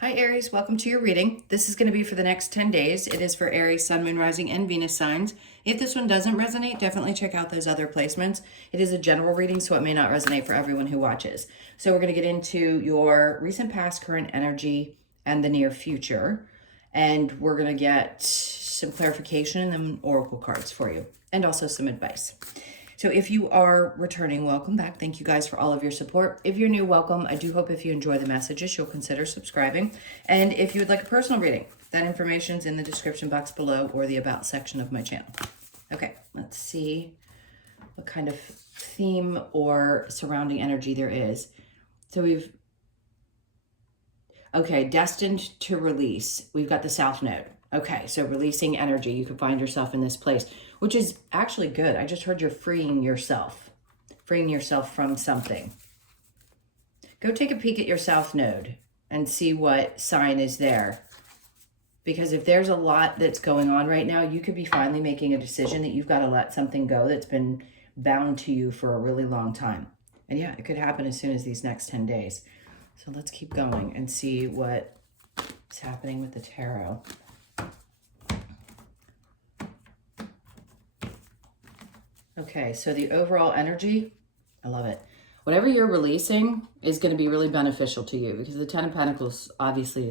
Hi Aries, welcome to your reading. This is going to be for the next 10 days. It is for Aries, Sun, Moon, Rising, and Venus signs. If this one doesn't resonate, definitely check out those other placements. It is a general reading, so it may not resonate for everyone who watches. So we're going to get into your recent past, current energy, and the near future. And we're going to get some clarification and then oracle cards for you, and also some advice. So if you are returning, welcome back. Thank you guys for all of your support. If you're new, welcome. I do hope if you enjoy the messages, you'll consider subscribing. And if you would like a personal reading, that information's in the description box below or the about section of my channel. Okay, let's see what kind of theme or surrounding energy there is. So destined to release. We've got the South Node. Okay, so releasing energy. You could find yourself in this place, which is actually good. I just heard you're freeing yourself from something. Go take a peek at your South Node and see what sign is there. Because if there's a lot that's going on right now, you could be finally making a decision that you've got to let something go that's been bound to you for a really long time. And yeah, it could happen as soon as these next 10 days. So let's keep going and see what is happening with the tarot. Okay, so the overall energy, I love it. Whatever you're releasing is going to be really beneficial to you because the Ten of Pentacles obviously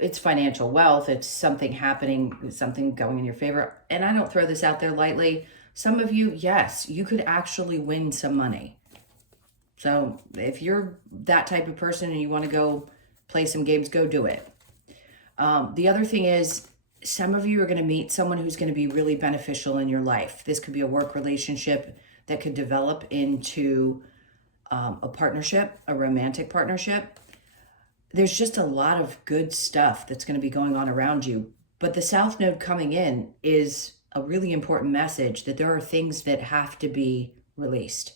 it's financial wealth. It's something happening, something going in your favor. And I don't throw this out there lightly. Some of you, yes, you could actually win some money. So if you're that type of person and you want to go play some games, go do it. The other thing is, some of you are going to meet someone who's going to be really beneficial in your life. This could be a work relationship that could develop into a partnership, a romantic partnership. There's just a lot of good stuff that's going to be going on around you. But the South Node coming in is a really important message that there are things that have to be released.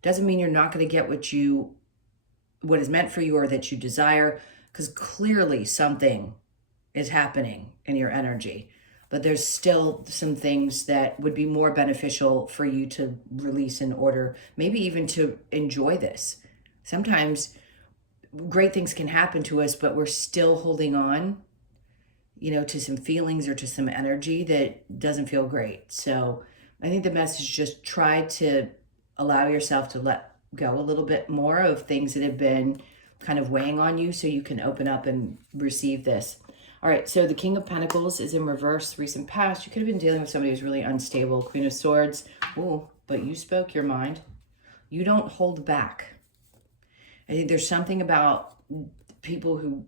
Doesn't mean you're not going to get what is meant for you or that you desire, because clearly something is happening in your energy, but there's still some things that would be more beneficial for you to release in order, maybe even to enjoy this. Sometimes great things can happen to us, but we're still holding on, to some feelings or to some energy that doesn't feel great. So I think the message is just try to allow yourself to let go a little bit more of things that have been kind of weighing on you so you can open up and receive this. All right, so the King of Pentacles is in reverse, recent past. You could have been dealing with somebody who's really unstable. Queen of Swords. Oh, but you spoke your mind. You don't hold back. I think there's something about people who,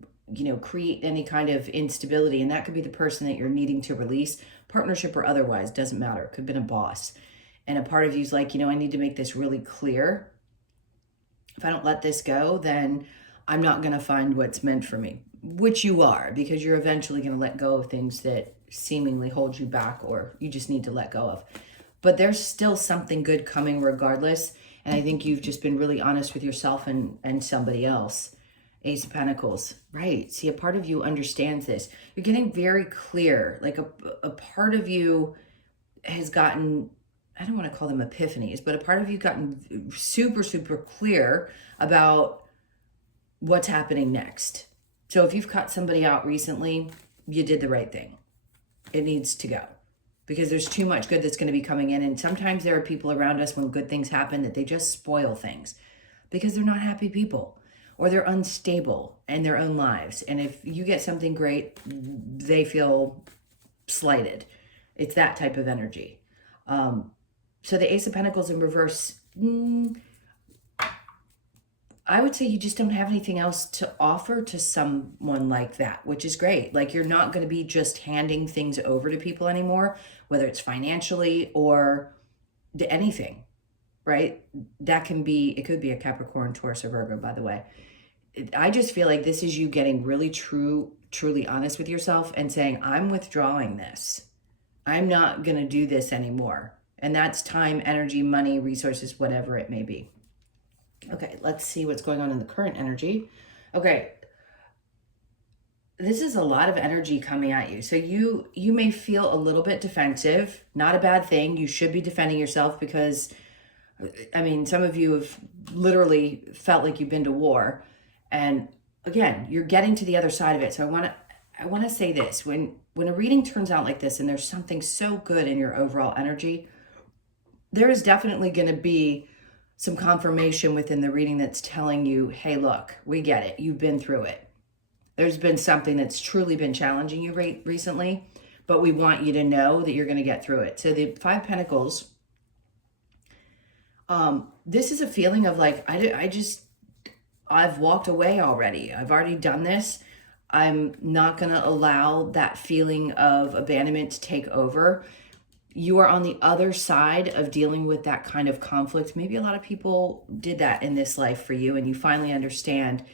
create any kind of instability, and that could be the person that you're needing to release, partnership or otherwise, doesn't matter. It could have been a boss. And a part of you is like, I need to make this really clear. If I don't let this go, then I'm not going to find what's meant for me. Which you are, because you're eventually going to let go of things that seemingly hold you back or you just need to let go of. But there's still something good coming regardless. And I think you've just been really honest with yourself and somebody else. Ace of Pentacles. Right. See, a part of you understands this. You're getting very clear. Like a part of you has gotten, I don't want to call them epiphanies, but a part of you gotten super, super clear about what's happening next. So if you've cut somebody out recently, you did the right thing. It needs to go because there's too much good that's going to be coming in. And sometimes there are people around us when good things happen that they just spoil things because they're not happy people or they're unstable in their own lives. And if you get something great, they feel slighted. It's that type of energy. So the Ace of Pentacles in reverse, I would say you just don't have anything else to offer to someone like that, which is great. Like you're not going to be just handing things over to people anymore, whether it's financially or to anything, right? It could be a Capricorn, Taurus, or Virgo, by the way. I just feel like this is you getting really truly honest with yourself and saying, I'm withdrawing this. I'm not going to do this anymore. And that's time, energy, money, resources, whatever it may be. Okay, let's see what's going on in the current energy. Okay, this is a lot of energy coming at you. So you may feel a little bit defensive. Not a bad thing. You should be defending yourself because, some of you have literally felt like you've been to war. And again, you're getting to the other side of it. So I want to say this, when a reading turns out like this and there's something so good in your overall energy, there is definitely going to be some confirmation within the reading that's telling you, hey, look, we get it. You've been through it. There's been something that's truly been challenging you recently, but we want you to know that you're going to get through it. So the Five Pentacles, this is a feeling of like, I've walked away already. I've already done this. I'm not going to allow that feeling of abandonment to take over. You are on the other side of dealing with that kind of conflict. Maybe a lot of people did that in this life for you, and you finally understand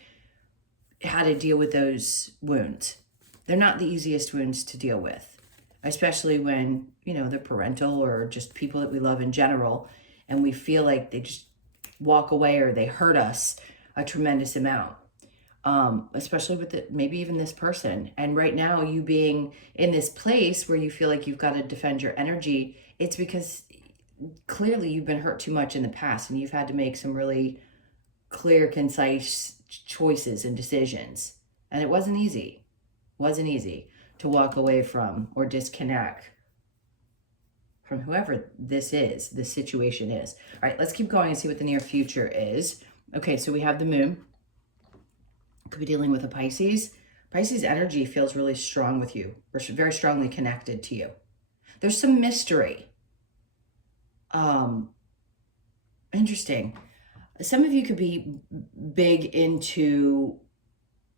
how to deal with those wounds. They're not the easiest wounds to deal with, especially when, you know, they're parental or just people that we love in general, and we feel like they just walk away or they hurt us a tremendous amount. Especially with maybe even this person. And right now, you being in this place where you feel like you've got to defend your energy, it's because clearly you've been hurt too much in the past and you've had to make some really clear, concise choices and decisions. And it wasn't easy. It wasn't easy to walk away from or disconnect from whoever this situation is. All right, let's keep going and see what the near future is. Okay, so we have the moon. Could be dealing with a Pisces. Pisces energy feels really strong with you, or very strongly connected to you. There's some mystery. Interesting. Some of you could be big into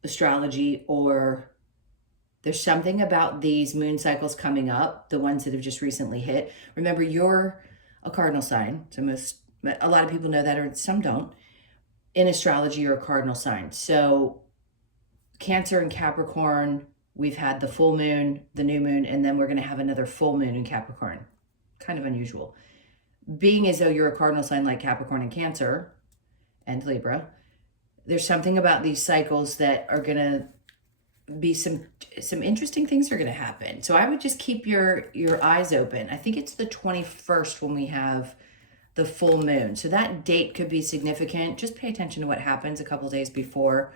astrology, or there's something about these moon cycles coming up, the ones that have just recently hit. Remember, you're a cardinal sign. So a lot of people know that, or some don't. In astrology, you're a cardinal sign. So Cancer and Capricorn, we've had the full moon, the new moon, and then we're going to have another full moon in Capricorn. Kind of unusual. Being as though you're a cardinal sign like Capricorn and Cancer and Libra, there's something about these cycles that are going to be some interesting things are going to happen. So I would just keep your eyes open. I think it's the 21st when we have the full moon. So that date could be significant. Just pay attention to what happens a couple of days before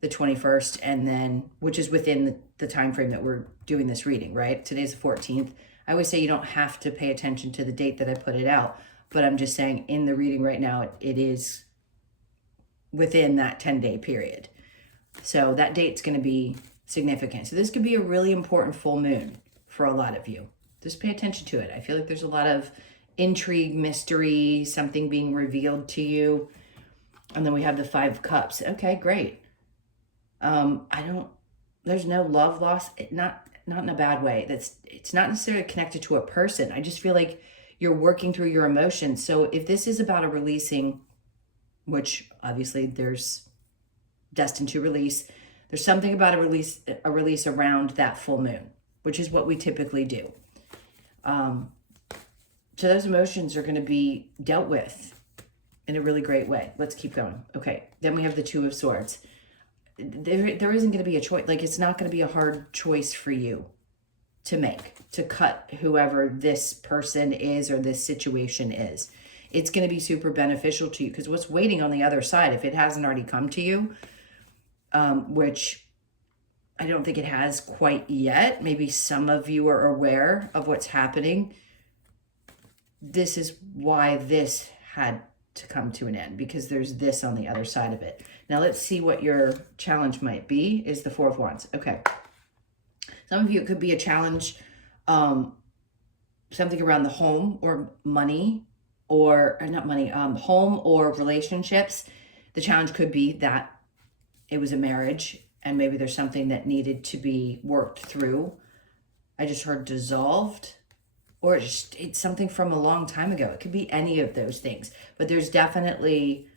the 21st, and then, which is within the time frame that we're doing this reading, right? Today's the 14th. I always say you don't have to pay attention to the date that I put it out, but I'm just saying in the reading right now, it is within that 10-day period. So that date's going to be significant. So this could be a really important full moon for a lot of you. Just pay attention to it. I feel like there's a lot of intrigue, mystery, something being revealed to you. And then we have the Five Cups. Okay, great. There's no love loss, not in a bad way. It's not necessarily connected to a person. I just feel like you're working through your emotions. So if this is about a releasing, which obviously there's destined to release, there's something about a release around that full moon, which is what we typically do. So those emotions are going to be dealt with in a really great way. Let's keep going. Okay, then we have the Two of Swords. There isn't going to be a choice. Like, it's not going to be a hard choice for you to make, to cut whoever this person is or this situation is. It's going to be super beneficial to you, because what's waiting on the other side, if it hasn't already come to you, which I don't think it has quite yet. Maybe some of you are aware of what's happening. This is why this had to come to an end, because there's this on the other side of it. Now let's see what your challenge might be, is the Four of Wands. Okay. Some of you, it could be a challenge, something around the home or money, or not money, home or relationships. The challenge could be that it was a marriage and maybe there's something that needed to be worked through. I just heard dissolved, or it's something from a long time ago. It could be any of those things, but there's definitely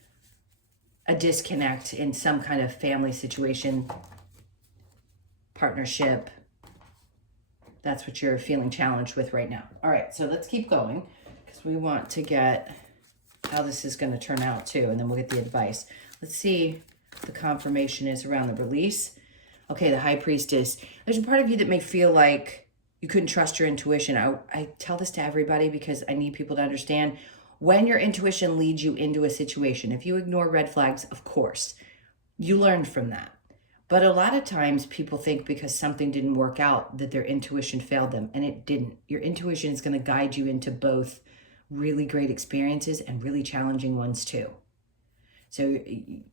a disconnect in some kind of family situation, partnership. That's what you're feeling challenged with right now. All right, so let's keep going, because we want to get how this is going to turn out too, and then we'll get the advice. Let's see what the confirmation is around the release. Okay, the High Priestess. There's a part of you that may feel like you couldn't trust your intuition. I tell this to everybody because I need people to understand, when your intuition leads you into a situation, if you ignore red flags, of course, You learned from that. But a lot of times people think because something didn't work out that their intuition failed them, and it didn't. Your intuition is going to guide you into both really great experiences and really challenging ones too. So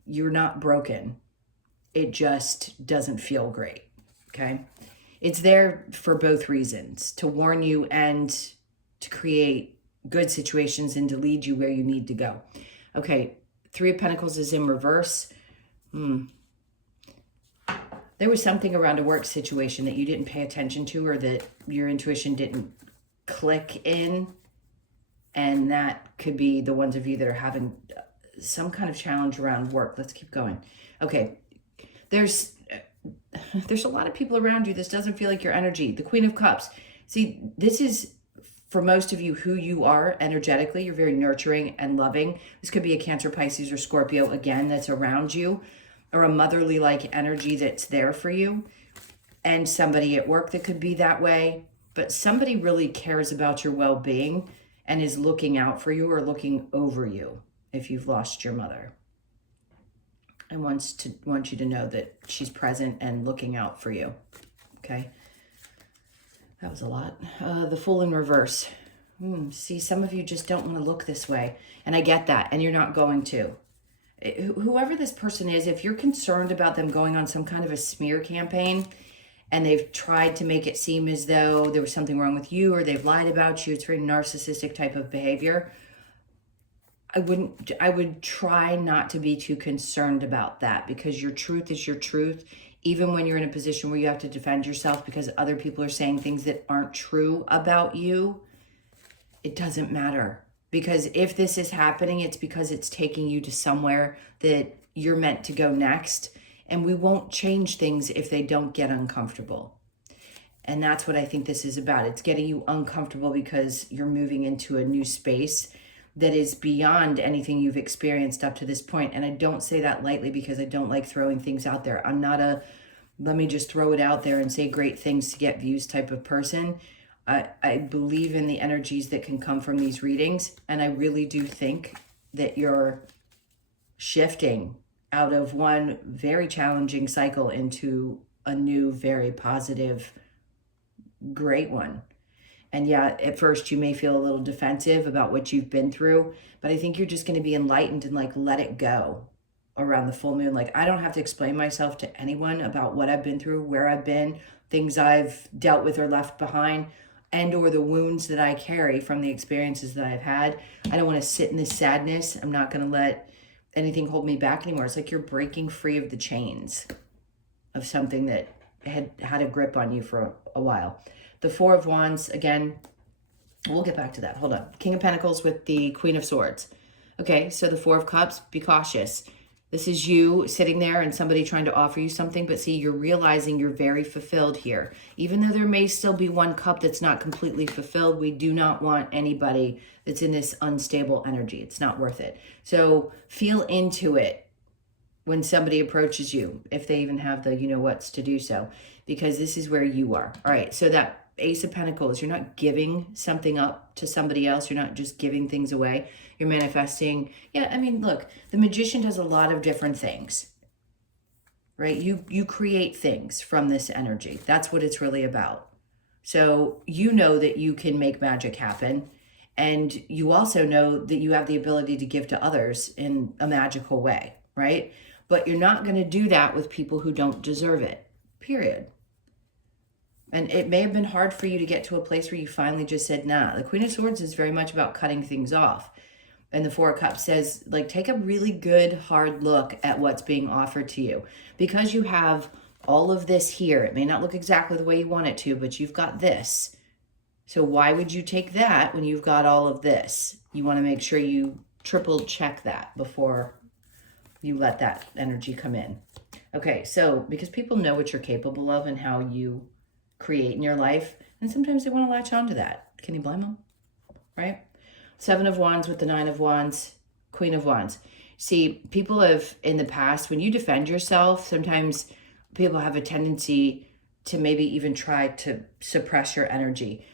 you're not broken. It just doesn't feel great, okay? It's there for both reasons, to warn you and to create good situations and to lead you where you need to go. Okay, Three of Pentacles is in reverse. There was something around a work situation that you didn't pay attention to, or that your intuition didn't click in. And that could be the ones of you that are having some kind of challenge around work. Let's keep going. Okay, there's a lot of people around you. This doesn't feel like your energy. The Queen of Cups. See, this is for most of you who you are energetically. You're very nurturing and loving. This could be a Cancer, Pisces, or Scorpio, again, that's around you, or a motherly like energy that's there for you. And somebody at work that could be that way. But somebody really cares about your well-being and is looking out for you or looking over you if you've lost your mother. And wants you to know that she's present and looking out for you. Okay. That was a lot. The Fool in reverse. See, some of you just don't want to look this way. And I get that. And you're not going to. Whoever this person is, if you're concerned about them going on some kind of a smear campaign and they've tried to make it seem as though there was something wrong with you or they've lied about you, it's very narcissistic type of behavior. I would try not to be too concerned about that, because your truth is your truth, even when you're in a position where you have to defend yourself because other people are saying things that aren't true about you. It doesn't matter, because if this is happening, it's because it's taking you to somewhere that you're meant to go next, and we won't change things if they don't get uncomfortable. And that's what I think this is about. It's getting you uncomfortable because you're moving into a new space that is beyond anything you've experienced up to this point. And I don't say that lightly, because I don't like throwing things out there. I'm not a, let me just throw it out there and say great things to get views type of person. I believe in the energies that can come from these readings. And I really do think that you're shifting out of one very challenging cycle into a new, very positive, great one. And yeah, at first you may feel a little defensive about what you've been through, but I think you're just going to be enlightened and like let it go around the full moon. Like, I don't have to explain myself to anyone about what I've been through, where I've been, things I've dealt with or left behind, and or the wounds that I carry from the experiences that I've had. I don't want to sit in this sadness. I'm not going to let anything hold me back anymore. It's like you're breaking free of the chains of something that had a grip on you for a while. The Four of Wands, again, we'll get back to that. Hold on. King of Pentacles with the Queen of Swords. Okay, so the Four of Cups, be cautious. This is you sitting there and somebody trying to offer you something, but see, you're realizing you're very fulfilled here. Even though there may still be one cup that's not completely fulfilled, we do not want anybody that's in this unstable energy. It's not worth it. So feel into it when somebody approaches you, if they even have the you-know-whats to do so, because this is where you are. All right, so that Ace of Pentacles, you're not giving something up to somebody else. You're not just giving things away. You're manifesting. Yeah, I mean, look, the magician does a lot of different things, right? You create things from this energy. That's what it's really about. So you know that you can make magic happen. And you also know that you have the ability to give to others in a magical way, right? But you're not going to do that with people who don't deserve it, period. And it may have been hard for you to get to a place where you finally just said, nah. The Queen of Swords is very much about cutting things off. And the Four of Cups says, like, take a really good, hard look at what's being offered to you. Because you have all of this here, it may not look exactly the way you want it to, but you've got this. So why would you take that when you've got all of this? You want to make sure you triple check that before you let that energy come in. Okay, so because people know what you're capable of and how you create in your life, and sometimes they want to latch on to that. Can you blame them? Right? Seven of Wands with the Nine of Wands, Queen of Wands. See, people have in the past, when you defend yourself, sometimes people have a tendency to maybe even try to suppress your energy.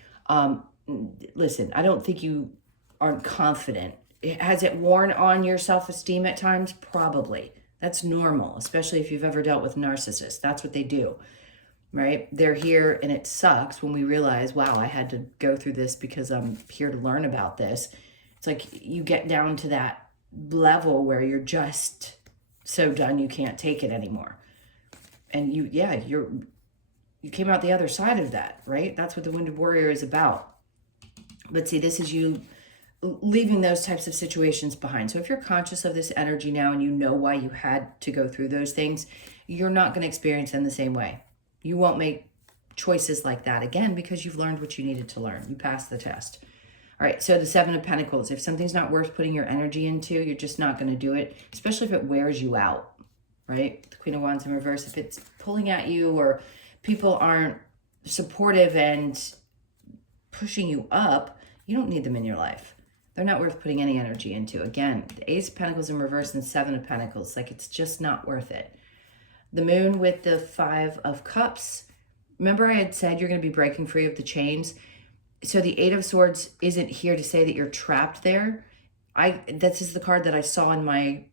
Listen, I don't think you aren't confident. Has it worn on your self-esteem at times? Probably. That's normal, especially if you've ever dealt with narcissists. That's what they do, right? They're here, and it sucks when we realize, wow, I had to go through this because I'm here to learn about this. It's like you get down to that level where you're just so done you can't take it anymore. And you came out the other side of that, right? That's what the Wounded Warrior is about. But see, this is you leaving those types of situations behind. So if you're conscious of this energy now and you know why you had to go through those things, you're not going to experience them the same way. You won't make choices like that again because you've learned what you needed to learn. You passed the test. All right, so the Seven of Pentacles. If something's not worth putting your energy into, you're just not going to do it, especially if it wears you out, right? The Queen of Wands in reverse. If it's pulling at you or people aren't supportive and pushing you up, you don't need them in your life. They're not worth putting any energy into. Again, the Ace of Pentacles in reverse and Seven of Pentacles. Like, it's just not worth it. The Moon with the Five of Cups. Remember I had said you're going to be breaking free of the chains? So the Eight of Swords isn't here to say that you're trapped there. This is the card that I saw in my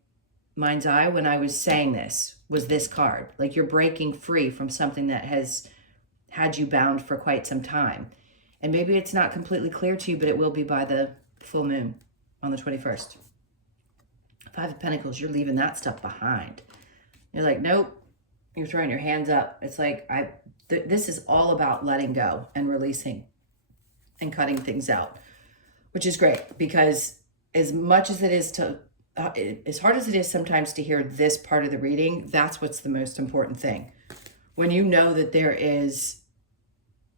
mind's eye when I was saying this, was this card. Like, you're breaking free from something that has had you bound for quite some time. And maybe it's not completely clear to you, but it will be by the full moon on the 21st. Five of Pentacles, you're leaving that stuff behind. You're like, nope. You're throwing your hands up. It's like, this is all about letting go and releasing and cutting things out, which is great, because as much as it is to, as hard as it is sometimes to hear this part of the reading, that's what's the most important thing. When you know that there is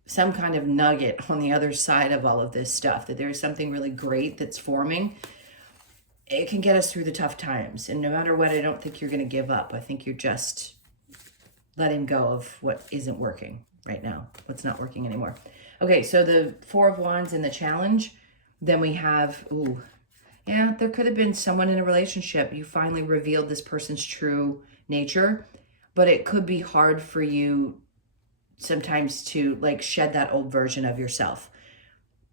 some kind of nugget on the other side of all of this stuff, that there's something really great that's forming, it can get us through the tough times. And no matter what, I don't think you're going to give up. I think you're just letting go of what isn't working right now, what's not working anymore. Okay, so the Four of Wands in the challenge. Then we have, yeah, there could have been someone in a relationship. You finally revealed this person's true nature, but it could be hard for you sometimes to like shed that old version of yourself,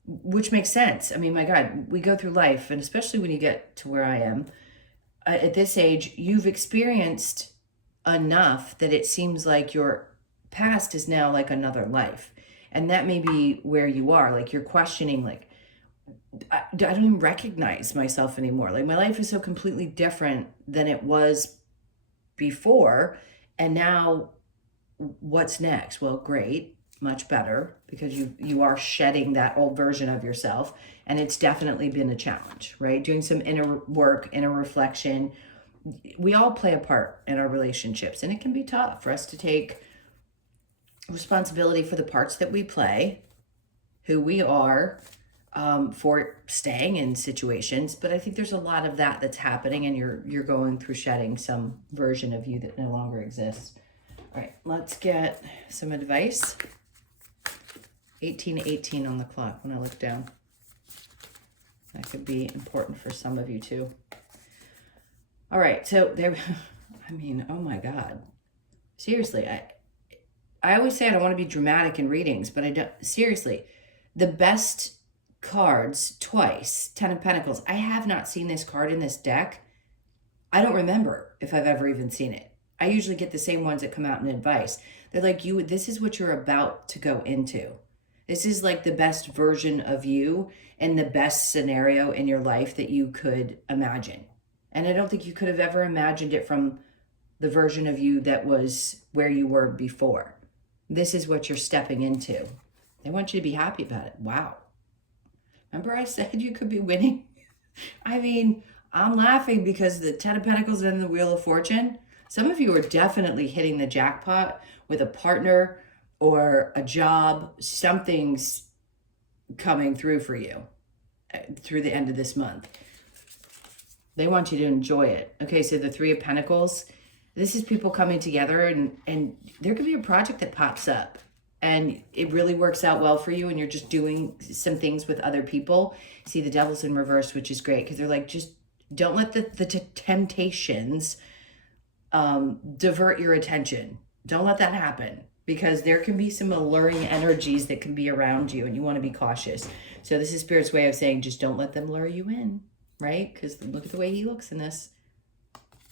which makes sense. I mean, my God, we go through life, and especially when you get to where I am, at this age, you've experienced enough that it seems like your past is now like another life. And that may be where you are. Like, you're questioning, like, I don't even recognize myself anymore. Like, my life is so completely different than it was before. And now what's next? Well, great, much better, because you are shedding that old version of yourself. And it's definitely been a challenge, right? Doing some inner work, inner reflection. We all play a part in our relationships, and it can be tough for us to take responsibility for the parts that we play, who we are, for staying in situations. But I think there's a lot of that that's happening, and you're going through shedding some version of you that no longer exists. All right, let's get some advice. 18:18 on the clock when I look down. That could be important for some of you too. All right, so there, I mean, oh my God. Seriously, I always say I don't want to be dramatic in readings, but I don't, seriously, the best cards twice, Ten of Pentacles. I have not seen this card in this deck. I don't remember if I've ever even seen it. I usually get the same ones that come out in advice. They're like, this is what you're about to go into. This is like the best version of you and the best scenario in your life that you could imagine. And I don't think you could have ever imagined it from the version of you that was where you were before. This is what you're stepping into. They want you to be happy about it. Wow. Remember I said you could be winning? I mean, I'm laughing because the Ten of Pentacles and the Wheel of Fortune, some of you are definitely hitting the jackpot with a partner or a job. Something's coming through for you through the end of this month. They want you to enjoy it. Okay, so the Three of Pentacles, this is people coming together, and there could be a project that pops up and it really works out well for you, and you're just doing some things with other people. See, the Devil's in reverse, which is great, because they're like, just don't let the temptations divert your attention. Don't let that happen, because there can be some alluring energies that can be around you, and you want to be cautious. So this is Spirit's way of saying, just don't let them lure you in, right? Because look at the way he looks in this.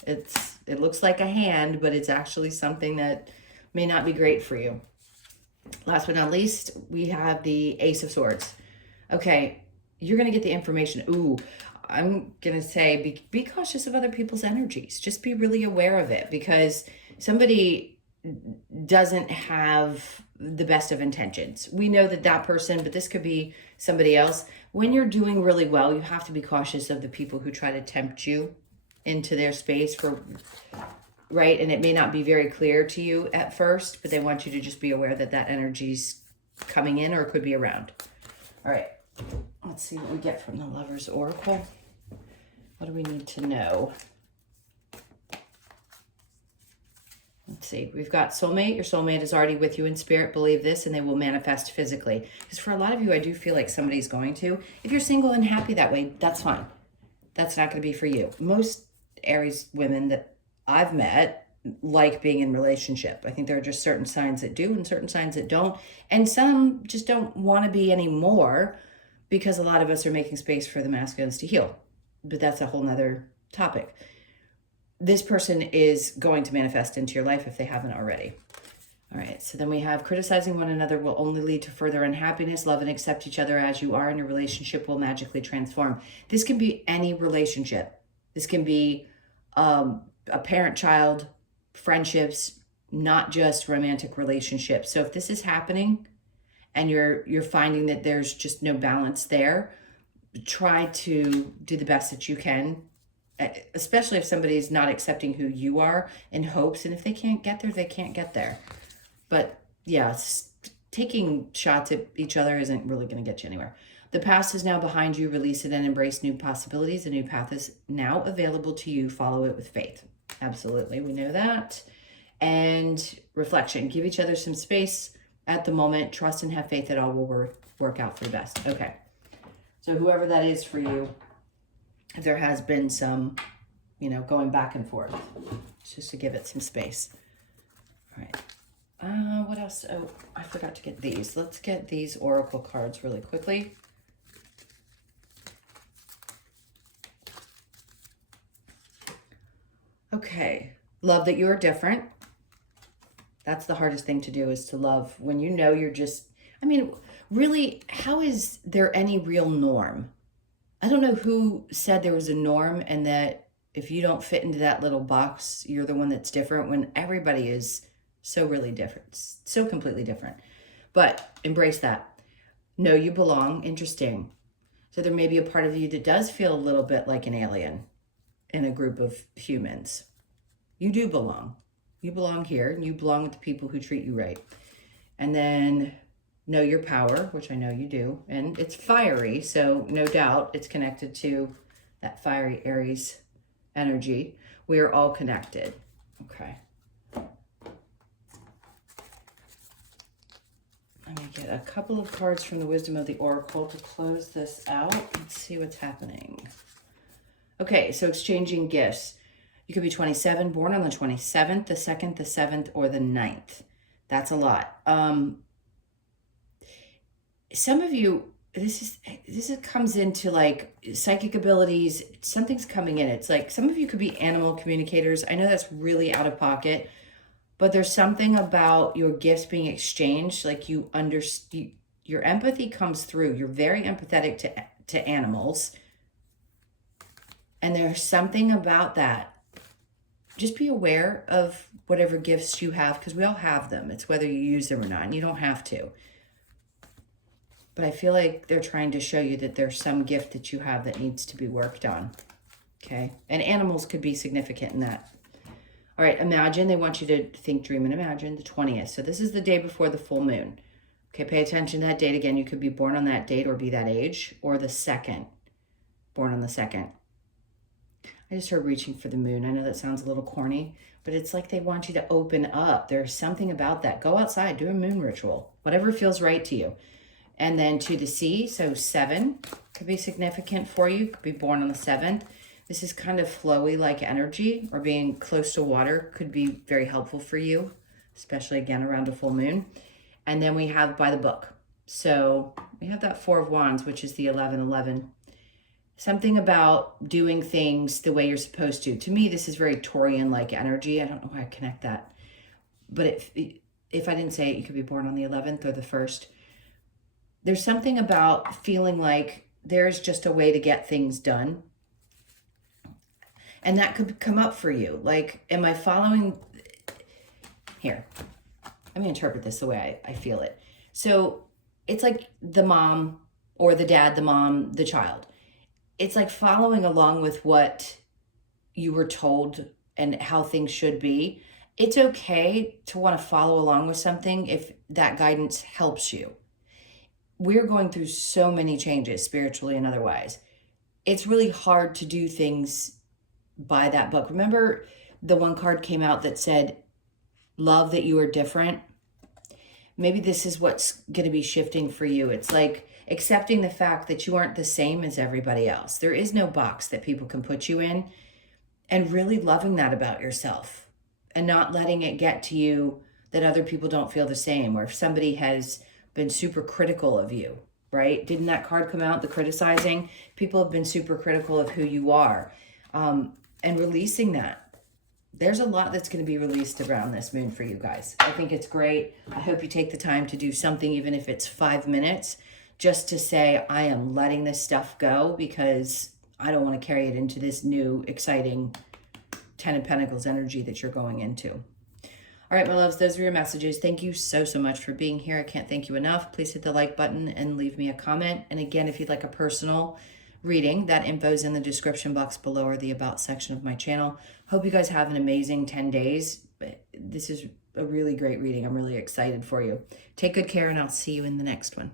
It looks like a hand, but it's actually something that may not be great for you. Last but not least, we have the Ace of Swords. Okay, you're going to get the information. Ooh, I'm going to say be cautious of other people's energies. Just be really aware of it, because somebody doesn't have the best of intentions. We know that person, but this could be somebody else. When you're doing really well, you have to be cautious of the people who try to tempt you into their space right? And it may not be very clear to you at first, but they want you to just be aware that energy's coming in, or it could be around. All right, let's see what we get from the Lover's Oracle. What do we need to know? Let's see, we've got soulmate. Your soulmate is already with you in spirit. Believe this, and they will manifest physically. Because for a lot of you, I do feel like somebody's going to. If you're single and happy that way, that's fine. That's not going to be for you. Most Aries women that I've met like being in relationship. I think there are just certain signs that do and certain signs that don't. And some just don't want to be anymore, because a lot of us are making space for the masculines to heal. But that's a whole nother topic. This person is going to manifest into your life if they haven't already. All right, so then we have criticizing one another will only lead to further unhappiness. Love and accept each other as you are, and your relationship will magically transform. This can be any relationship. This can be a parent-child, friendships, not just romantic relationships. So if this is happening and you're finding that there's just no balance there, try to do the best that you can, especially if somebody's not accepting who you are, in hopes. And if they can't get there, they can't get there. But yeah, taking shots at each other isn't really going to get you anywhere. The past is now behind you. Release it and embrace new possibilities. A new path is now available to you. Follow it with faith. Absolutely, we know that. And reflection. Give each other some space at the moment. Trust and have faith that all will work out for the best. Okay, so whoever that is for you, if there has been some, going back and forth, just to give it some space. All right. What else? Oh, I forgot to get these. Let's get these oracle cards really quickly. Okay. Love that you're different. That's the hardest thing to do, is to love when you know you're just, really, how is there any real norm? I don't know who said there was a norm, and that if you don't fit into that little box, you're the one that's different, when everybody is so really different, so completely different. But embrace that. Know you belong. Interesting. So there may be a part of you that does feel a little bit like an alien in a group of humans. You do belong. You belong here, and you belong with the people who treat you right. And then know your power, which I know you do. And it's fiery, so no doubt it's connected to that fiery Aries energy. We are all connected. Okay. Let me get a couple of cards from the Wisdom of the Oracle to close this out. Let's see what's happening. Okay, so exchanging gifts. You could be 27, born on the 27th, the 2nd, the 7th, or the 9th. That's a lot. Some of you, this comes into like psychic abilities. Something's coming in. It's like some of you could be animal communicators. I know that's really out of pocket, but there's something about your gifts being exchanged. Like you understand, your empathy comes through. You're very empathetic to animals. And there's something about that. Just be aware of whatever gifts you have, because we all have them. It's whether you use them or not, and you don't have to. But I feel like they're trying to show you that there's some gift that you have that needs to be worked on. Okay? And animals could be significant in that. All right, imagine. They want you to think, dream, and imagine the 20th. So this is the day before the full moon. Okay, pay attention to that date. Again, you could be born on that date or be that age, or the 2nd. Born on the 2nd. I just heard reaching for the moon. I know that sounds a little corny, but it's like they want you to open up. There's something about that. Go outside, do a moon ritual, whatever feels right to you. And then to the sea, so 7 could be significant for you. Could be born on the 7th. This is kind of flowy like energy, or being close to water could be very helpful for you, especially again around a full moon. And then we have by the book. So we have that 4 of Wands, which is the 11-11. Something about doing things the way you're supposed to. To me, this is very Taurian-like energy. I don't know why I connect that. But if I didn't say it, you could be born on the 11th or the 1st. There's something about feeling like there's just a way to get things done. And that could come up for you. Like, am I following? Here, let me interpret this the way I feel it. So it's like the mom or the dad, the mom, the child. It's like following along with what you were told and how things should be. It's okay to want to follow along with something if that guidance helps you. We're going through so many changes spiritually and otherwise. It's really hard to do things by that book. Remember the one card came out that said, love that you are different. Maybe this is what's going to be shifting for you. It's like accepting the fact that you aren't the same as everybody else. There is no box that people can put you in, and really loving that about yourself and not letting it get to you that other people don't feel the same, or if somebody has been super critical of you, right? Didn't that card come out, the criticizing? People have been super critical of who you are, and releasing that. There's a lot that's going to be released around this moon for you guys. I think it's great. I hope you take the time to do something, even if it's 5 minutes, just to say, I am letting this stuff go because I don't want to carry it into this new, exciting 10 of Pentacles energy that you're going into. All right, my loves, those are your messages. Thank you so, so much for being here. I can't thank you enough. Please hit the like button and leave me a comment. And again, if you'd like a personal reading, that info is in the description box below or the about section of my channel. Hope you guys have an amazing 10 days. This is a really great reading. I'm really excited for you. Take good care, and I'll see you in the next one.